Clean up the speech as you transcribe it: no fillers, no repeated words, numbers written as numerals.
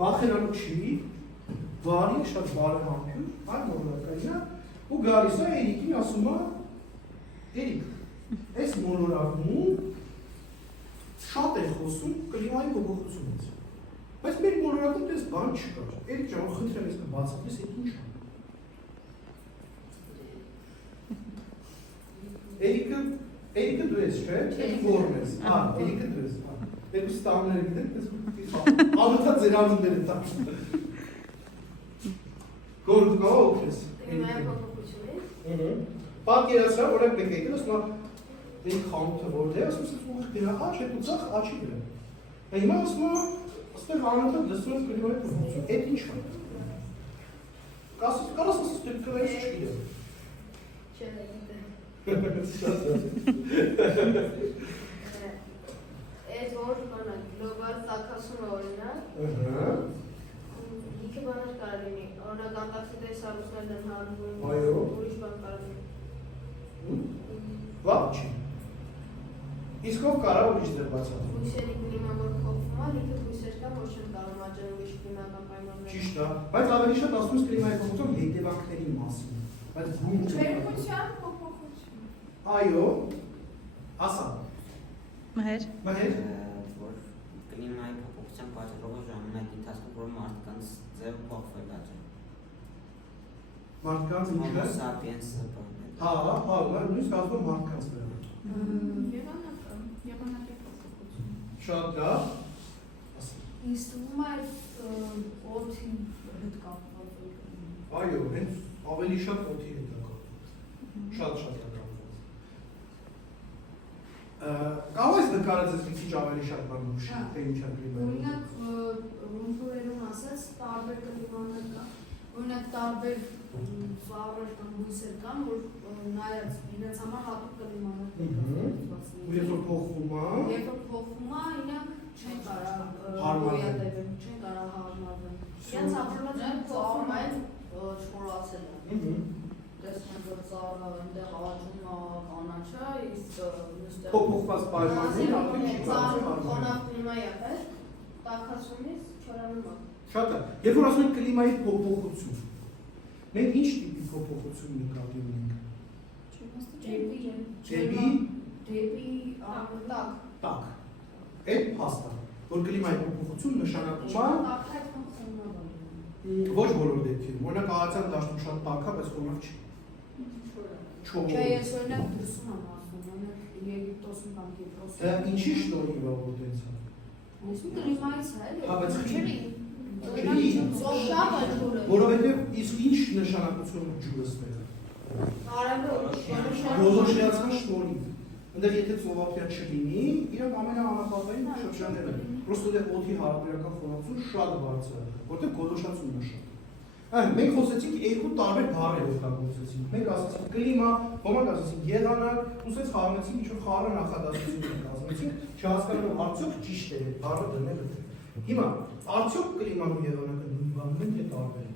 Վախենալու չի, բարի, շատ բարեհամբույր, այլ մոլորակային է, ու գալիս է Էրիկին ասում է, Էրիկ, այս մոլորակում շատ է խոսում կլիմայի փոփոխությունից, բայց մեր մոլորակում դες բան չկար, Էրիկ ջան, խնդրեմ ես կբացատրես, այդ ինչ է։ Էրիկը դու ես, չէ՞, այդ որն ես, Էրիկը դու ես, երկու ստանները գիտեք, անընդհատ ձեր անունները տաք։ Գորդ կա օգնես։ Կլիմայի փոփոխությունից։ Պատկերացրա, օրենք մեկ եկել, ասում է, դեն խանութը որտեղ, ասում ես ուղղ դրա աչ, հետո ցախ աչի վրա։ Հիմա ասում է, այստեղ անընդհատ լսում ես կլիմայի փոփոխություն, այդ ինչ է։ Կարաս ասես դու կլայից չգիտեմ։ Այդ որ բանը գլոբալ ծագասումը օրինակ։ Իքը բաներ կարող լինի, օրինակ անտարկտիդայի սառույցներն են հարվում, ուրիշ բան կարող լինի։ Լավ չի։ Իսկ ով կարող ուրիշ դեր բացատրել։ Բույսերի կլիմա որ փոխվում է, լիքը բույսեր կան, որ չեն կարող աճել ուրիշ կլիմական պայմաններում։ Ճիշտ է, բայց ավելի շատ ասում ես կլիմայի փոփոխության հետևանքների մասին։ Բայց ջերմության փոփոխություն։ Այո, ասա։ Մհեր։ Որ կլիմայի փոփոխության պատճառով ժամանակի ընթացքում որ մարդկանց ձևը փոխվել է։ Մարդկանց ինչը։ Սապիենսը։ նույնիսկ ասում մարդկանց վրա։ Եղանակի փոփոխություն։ Շատ լավ։ Ինձ թվում է օդի հետ կապված։ Այո, հենց ավելի շատ օդի հետ է կապված։ Շատ է կապված։ Կարող ես նկարել ես մի քիչ ավելի շատ բան ուշի, թե ինչ է կլիմայի։ Օրինակ, ոնց որ երում ասած, տարբեր կլիմաներ կան, օրինակ տարբեր ծառեր կամ բույսեր կան, որ նայած իրենց համար հատուկ կլիմաներ Ու երբ որ փոխվում է, երբ որ փոխվում է, իրենք չեն կարող գոյատևել, չեն կարող հարմարվել։ Իրենց ապրելակերպը փոխվում է, չխորացել է։ Տեսնենք որ ծառը այնտեղ աճում է կանաչը, իսկ մյուստեղ փոփոխված պայմաններ արդեն չի ծառը կարող խոնավ կլիմայի է, բայց տաքացումից չորանում է։ Շատ է։ Երբ որ ասում ենք կլիմայի փոփոխություն, մենք ինչ տիպի փոփոխություն նկատի ունենք։ Դեպի տաք։ Այդ փաստը, որ կլիմայի փոփոխություն նշանակում է ոչ բոլոր դեպքերում։ Օրինակ Աղացյան դաշտում շատ տաք է, բայց խոնավ չի։ Չէ, ես օրինակ դրսում եմ ասում, օրինակ Եգիպտոսում կամ Կիպրոսում։ Դա ինչի շնորհիվ է որ տենց է։ Ասում կլիմայից է, էլի։ Հա, բայց Շատ է ջուրը։ Որովհետև իսկ ինչ նշանակություն ջուրը ստեղծել։ Գոլոշիացան շնորհիվ։ Այնտեղ եթե Սլովակիա չլինի, իրանք ամենաանապատային շրջանները են։ Պրոստը դեռ օդի հարաբերական խոնավություն շատ բարձր է, որտեղ գոլոշացումն է շատ։ Մենք խոսեցինք երկու տարբեր բառեր օգտագործեցինք։ Մենք ասացինք կլիմա, ոմանք ասացինք եղանակ, ուսից խառնեցինք ինչ-որ խառը նախադասություն կազմեցինք, չհասկանալով արդյոք ճիշտ է այդ բառը դնելը։ Հիմա արդյոք կլիման ու եղանակը նույն բանն են թե տարբեր։